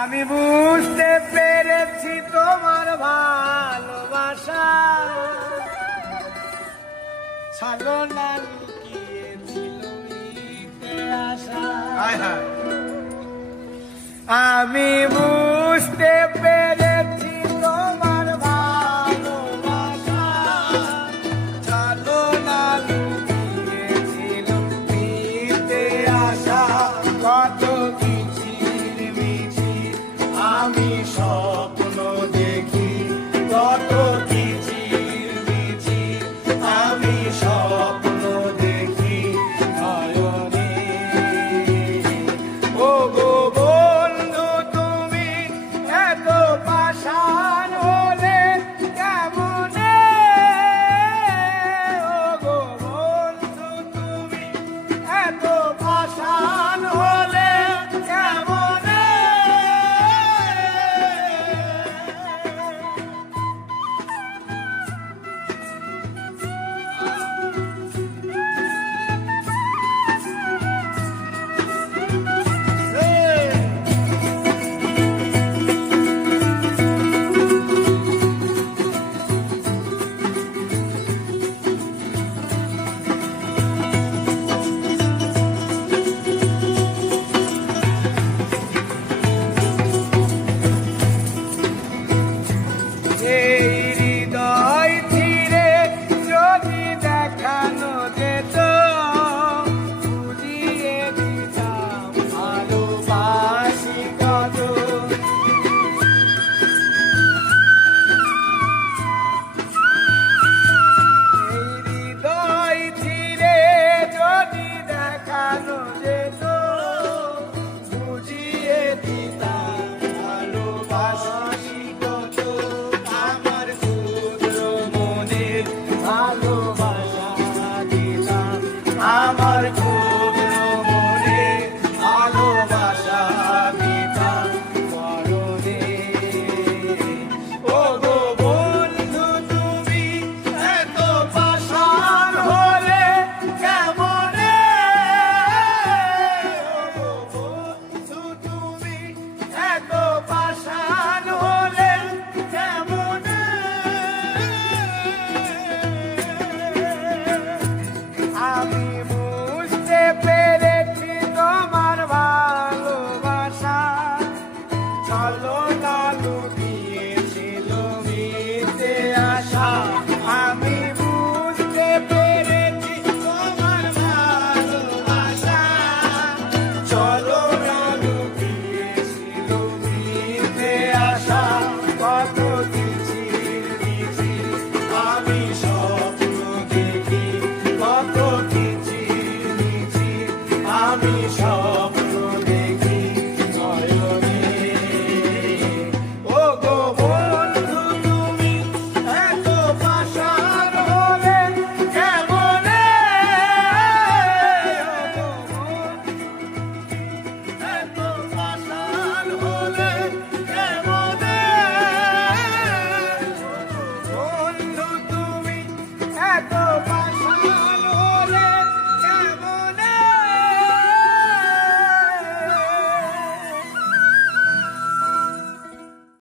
আমি বুঝতে পেরেছি তোমার ভালোবাসা। আমি বুঝতে পেরেছি তোমার ভালোবাসা। ছিল আশা কত কি আমি সব